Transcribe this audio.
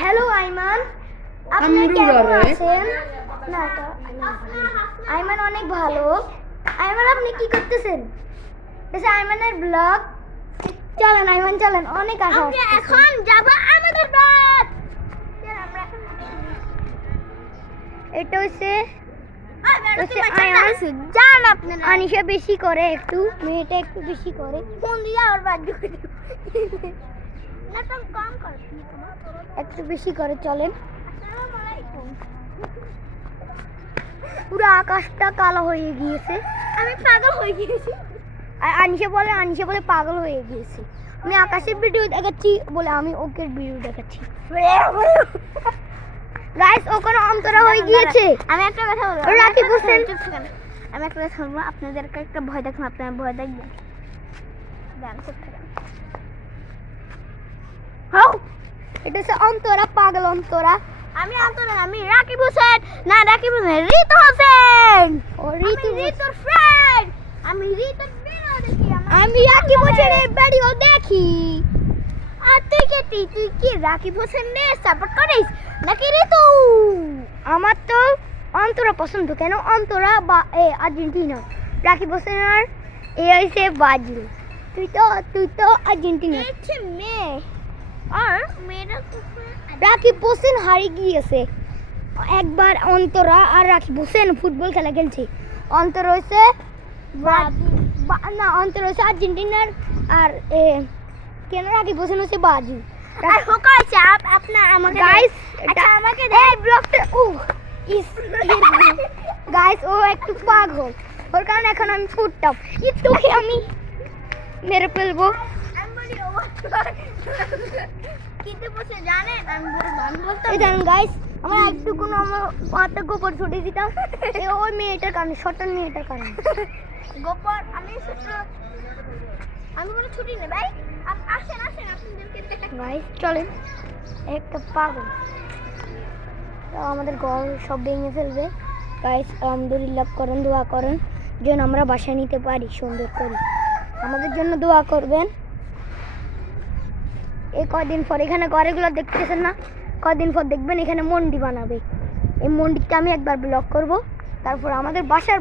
Hello Ayman, আপনি কেমন আছেন? না তো আইমান অনেক ভালো। আইমান আপনি কি করতেছেন? আইমানের ব্লগ। চলেন আইমান চলেন, অনেক আশা। এখন যাব আমাদের ব্লগ। এটা হচ্ছে আনিশা বেশি করে, একটু মেয়েটা একটু বেশি করে। ফোন দিয়ে আবার বাদ দিয়ে একটু বেশি করে। চলেন, পুরো আকাশটা কালো হয়ে গিয়েছে। আমি পাগল হয়ে গিয়েছি। আর আনিশা বলে পাগল হয়ে গিয়েছে। আমি আকাশের ভিডিও দেখাচ্ছি বলে আমি ওকে ভিডিও দেখাচ্ছি। গাইস ওখানে অন্তরা হয়ে গিয়েছে। আমি একটা কথা বলবো, রাকিব হোসেন, আমি একটা কথা বলবো, আপনাদেরকে একটা ভয় দেখাবো, আপনারা ভয় দেখবেন। এটা হচ্ছে অন্তরা, পাগল অন্তরা। আমি অন্তরা, আমি রাকিব হোসেন, না রাকিব হোসেন, ঋতু হোসেন। ও ঋতুর ফ্রেন্ড। আমি ঋতুর ভিডিও দেখি, আমি রাকিব হোসেনের ভিডিও দেখি। আর তুই কি রাকিব হোসেনের সাপোর্ট করিস নাকি ঋতু? আমার তো অন্তরা পছন্দ। কেন? অন্তরা বা আর্জেন্টিনা, রাকিব হোসেনের হইছে ব্রাজিল। তুই তো আর্জেন্টিনা। মেয়ে আর মেয়েরা রাকিব হোসেন হারিয়ে গিয়েছে একবার। অন্তরা আর রাকিব হোসেন ফুটবল খেলা খেলছে। অন্তরা হচ্ছে না, অন্তরা হচ্ছে আর্জেন্টিনার, আর কেন রাকিব হোসেন হচ্ছে ব্রাজিল। আর হোকা আছে আপনার আমাকে গাইস, এটা আমাকে এই ব্লগটা গাইস ও একটু পাগল, ওর কারণে এখন আমি ফুটতাম একটুকে আমি মেরে ফেলবো। গাইস আমার একটু কোনো আমার পাতা গোপর ছুটে দিতাম ওই মেয়েটার কারণে, শটার মেয়েটার কারণে। গোপর আমি কোনো ছুটি নেই ভাই। আসেন গাইস চলেন, একটা পাগল তো আমাদের ঘর সব ভেঙে ফেলবে। গাইস আলহামদুলিল্লাহ করেন, দোয়া করেন যেন আমরা বাসা নিতে পারি সুন্দর করে। আমাদের জন্য দোয়া করবেন। এই কদিন পর এখানে ঘরগুলো দেখতেছেন না, কদিন পর দেখবেন এখানে মন্দির বানাবে। এই মন্দিরটা আমি একবার ব্লগ করব, তারপর আমাদের বাসার